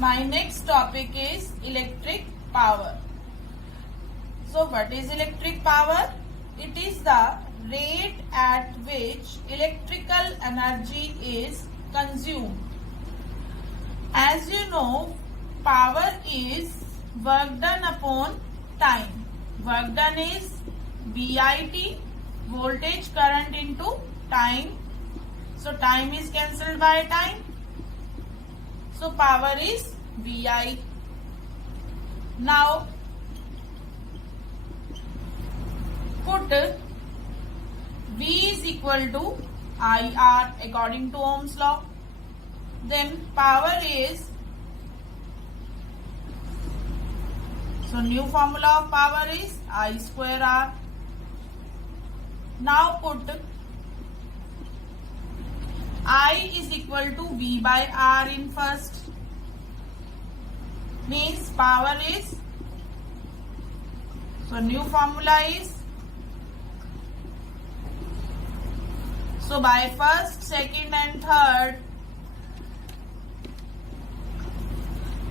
My next topic is electric power. So what is electric power? It is the rate at which electrical energy is consumed. As you know, power is work done upon time. Work done is VIT, voltage current into time. So time is cancelled by time. So power is VI. Now put V is equal to IR according to Ohm's law. Then power is, so new formula of power is I square R. Now put I is equal to V by R in first. Means power is, so new formula is, so by first, second and third,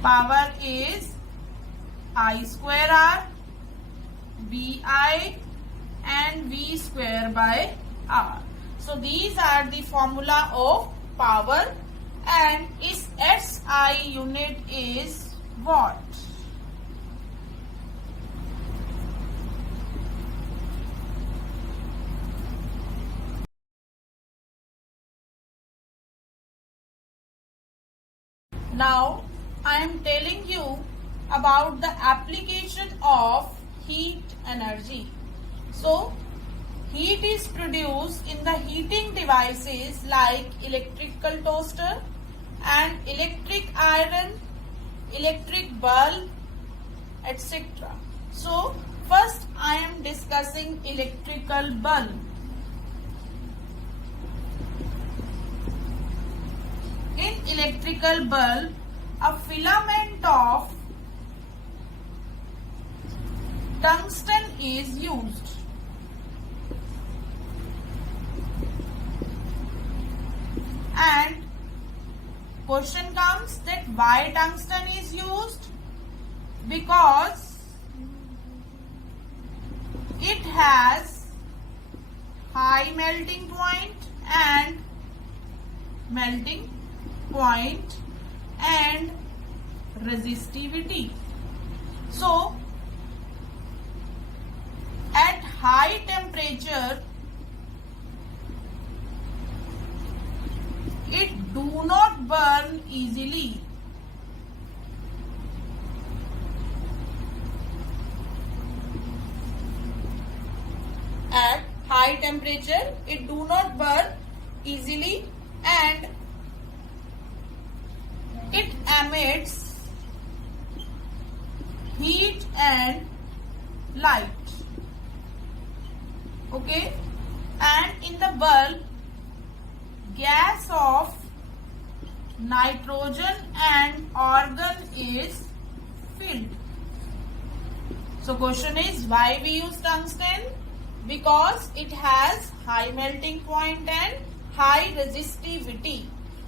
power is I square R, VI and V square by R. So these are the formula of power and its SI unit is watt. Now I am telling you about the application of heat energy. So heat is produced in the heating devices like electrical toaster and electric iron, electric bulb, etc. So first I am discussing electrical bulb. In electrical bulb, a filament of tungsten is used. And question comes that why tungsten is used? Because it has high melting point and resistivity. So at high temperature it do not burn easily. At high temperature it do not burn easily and it emits heat and light. Okay, and in the bulb gas of nitrogen and argon is filled. So question is why we use tungsten? Because it has high melting point and high resistivity.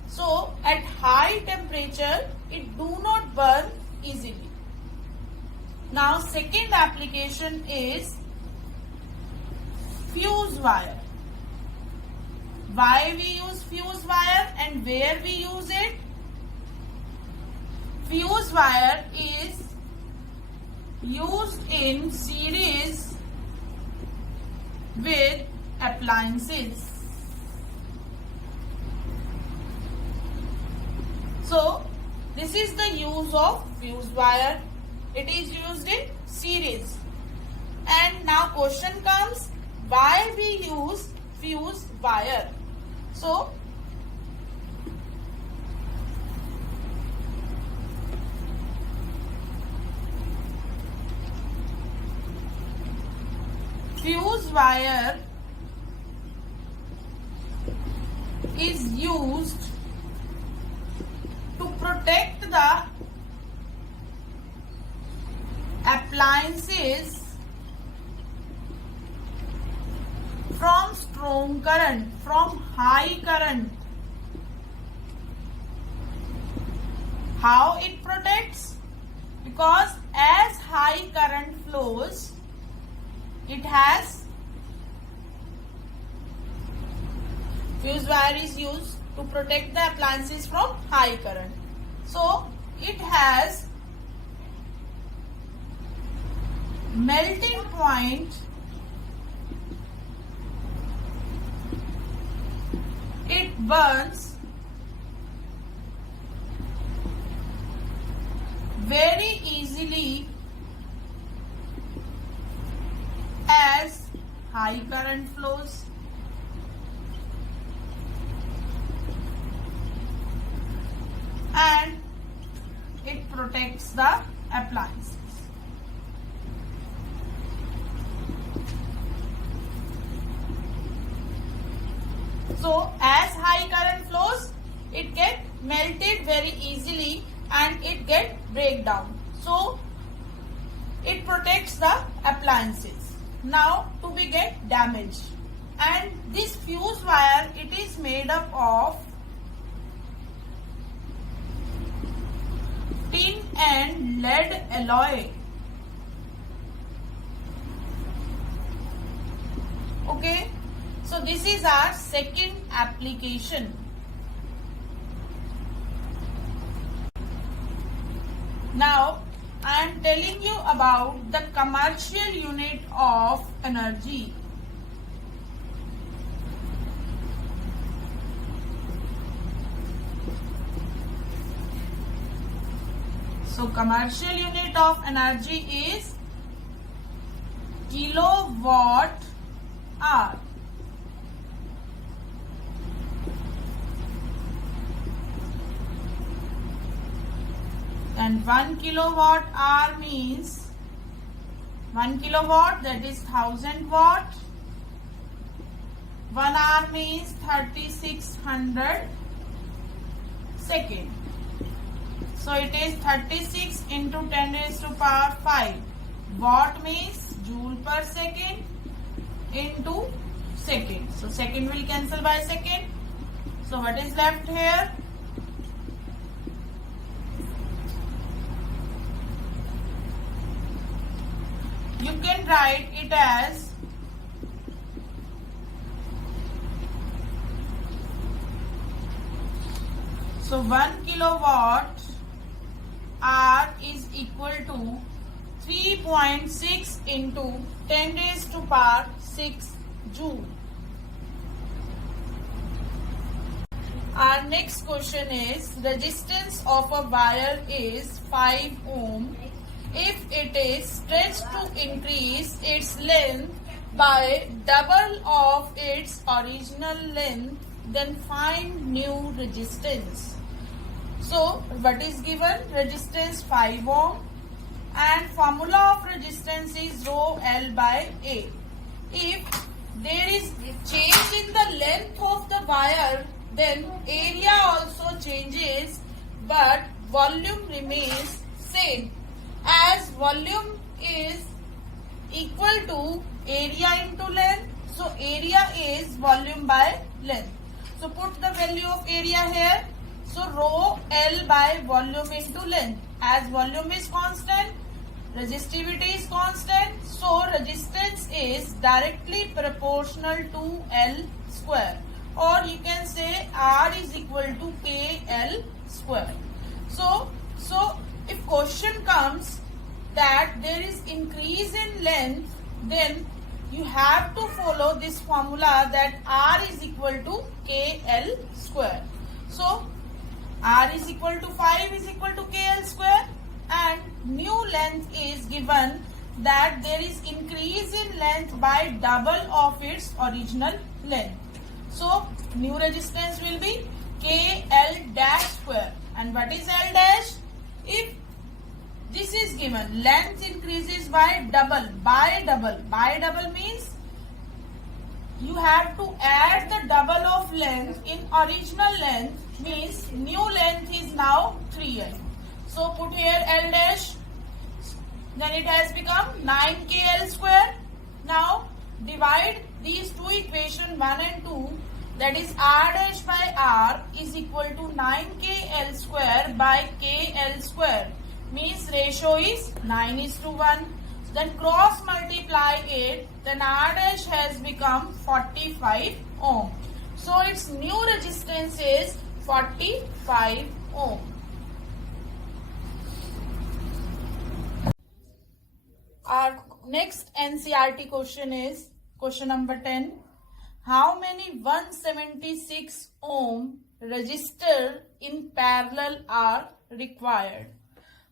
So at high temperature it do not burn easily. Now second application is fuse wire. Why we use fuse wire and where we use it? Fuse wire is used in series with appliances. So this is the use of fuse wire. It is used in series. And now question comes, why we use fuse wire? So fuse wire is used to protect the appliances from strong current, from high current. How it protects? Because as high current flows, it has fuse wire is used to protect the appliances from high current. So it has melting point. It burns very easily as high current flows. And it protects the appliances. So as high current flows, it get melted very easily and it get break down. So it protects the appliances. Now to be get damaged. And this fuse wire, it is made up of tin and lead alloy. Okay. So this is our second application. Now I am telling you about the commercial unit of energy. So commercial unit of energy is kilowatt hour. And 1 kilowatt hour means 1 kilowatt, that is 1000 watt. 1 hour means 3600 second. So it is 36 into 10 raised to power 5. Watt means joule per second into second. So second will cancel by second. So what is left here? You can write it as so 1 kilowatt hour is equal to 3.6 into 10 raised to power 6 joule. Our next question is resistance of a wire is 5 ohm. If it is stretched to increase its length by double of its original length, then find new resistance. So what is given? Resistance 5 ohm and formula of resistance is rho L by A. If there is change in the length of the wire, then area also changes but volume remains same, as volume is equal to area into length. So area is volume by length. So put the value of area here. So rho L by volume into length. As volume is constant, resistivity is constant. So resistance is directly proportional to L square. Or you can say R is equal to KL square. So if question comes that there is increase in length, then you have to follow this formula that R is equal to KL square. So R is equal to 5 is equal to KL square, and new length is given that there is increase in length by double of its original length. So new resistance will be KL dash square. And what is L dash? If this is given, length increases by double, by double means you have to add the double of length in original length, means new length is now 3L. So put here L dash, then it has become 9KL square. Now divide these two equations 1 and 2, that is R dash by R is equal to 9KL square by KL L square, means ratio is 9:1. Then cross multiply it, then R dash has become 45 ohm. So its new resistance is 45 ohm. Our next NCERT question is question number 10. How many 176 ohm resistor in parallel are required?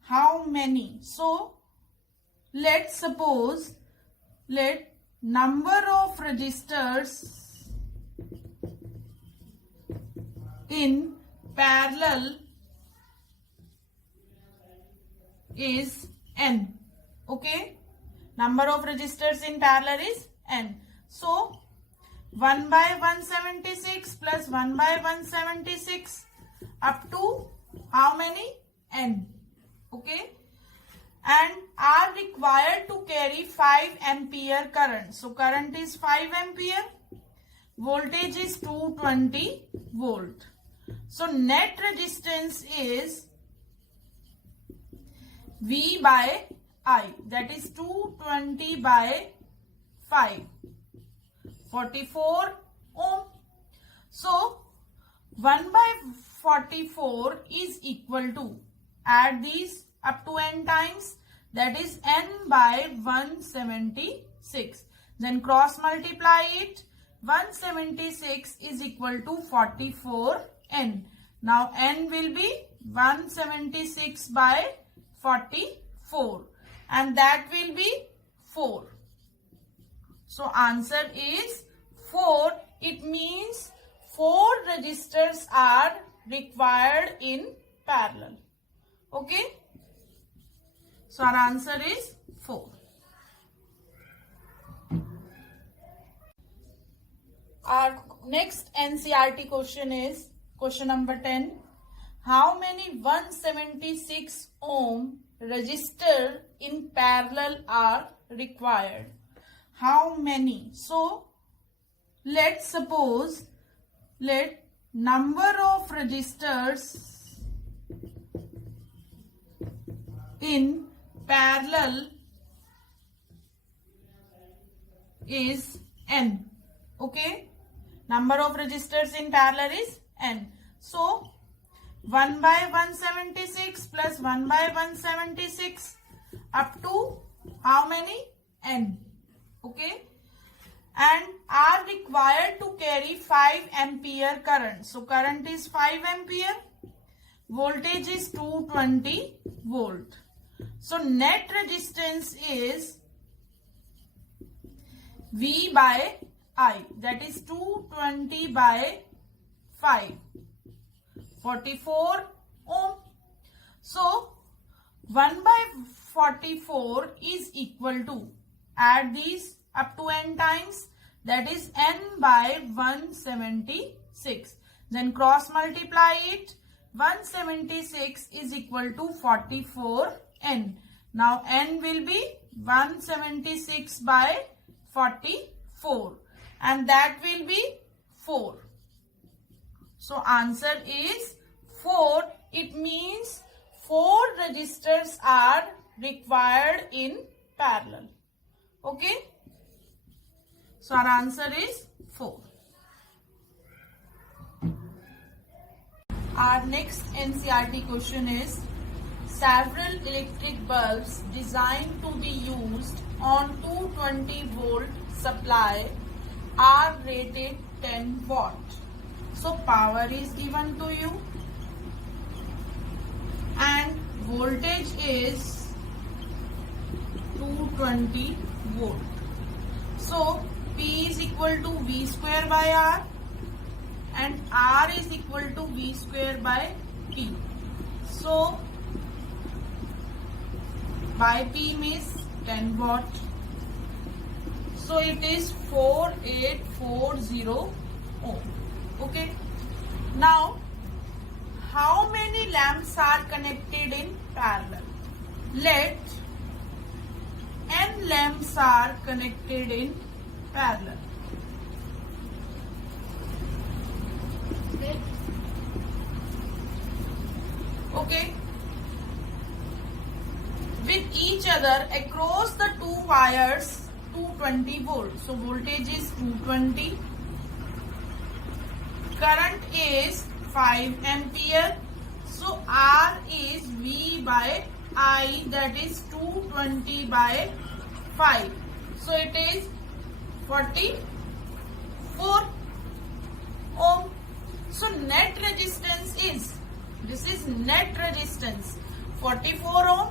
How many? So let's suppose, let number of resistors in parallel is n. Okay, number of resistors in parallel is n. So 1 by 176 plus 1 by 176 up to how many? N. Okay, and are required to carry 5 ampere current. So current is 5 ampere, voltage is 220 volt. So net resistance is V by I, that is 220 by 5, 44 ohm. So 1 by 44 is equal to, add these up to n times, that is n by 176. Then cross multiply it, 176 is equal to 44n. Now n will be 176 by 44 and that will be 4. So answer is 4. It means 4 resistors are required in parallel. Okay. So our answer is 4. Our next NCERT question is question number 10. How many 176 ohm resistor in parallel are required? How many? So let's suppose, let number of resistors in parallel is n. Okay, number of resistors in parallel is n. So 1 by 176 plus 1 by 176 up to how many? N. Okay, and are required to carry 5 ampere current. So current is 5 ampere, voltage is 220 volt. So net resistance is V by I, that is 220 by 5, 44 ohm. So 1 by 44 is equal to, add these up to n times, that is n by 176. Then cross multiply it, 176 is equal to 44n. Now n will be 176 by 44 and that will be 4. So answer is 4. It means 4 resistors are required in parallel. Okay. So our answer is 4. Our next NCERT question is, several electric bulbs designed to be used on 220 volt supply are rated 10 watt. So power is given to you and voltage is 220 volt. So P is equal to V square by R and R is equal to V square by P. So by P means 10 watt. So it is 4840 ohm. Okay. Now, how many lamps are connected in parallel? Let n lamps are connected in parallel. Okay. other across the two wires 220 volts. So voltage is 220. Current is 5 ampere. So R is V by I, that is 220 by 5. So it is 44 ohm. So net resistance is, this is net resistance 44 ohm.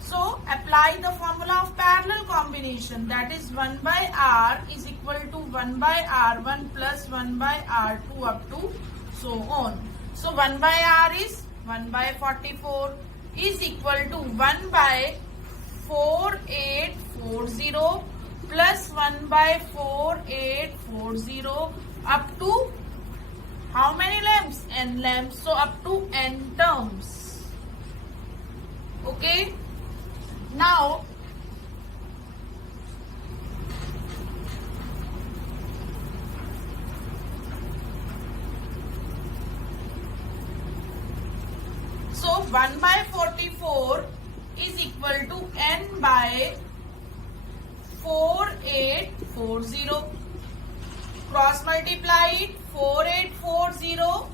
So apply the formula of parallel combination, that is 1 by R is equal to 1 by R1 plus 1 by R2 up to so on. So 1 by R is 1 by 44 is equal to 1 by 4840 plus 1 by 4840 up to how many lamps? N lamps. So up to N terms. Okay. Now so 1 by 44 is equal to N by 4840. Cross multiply it. 4840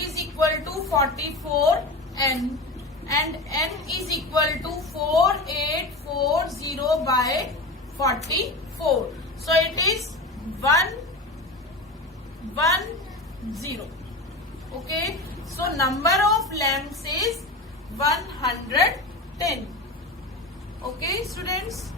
is equal to 44 N, and N is equal to 4840 by 44. So it is 110. Okay. So number of lamps is 110. Okay, students.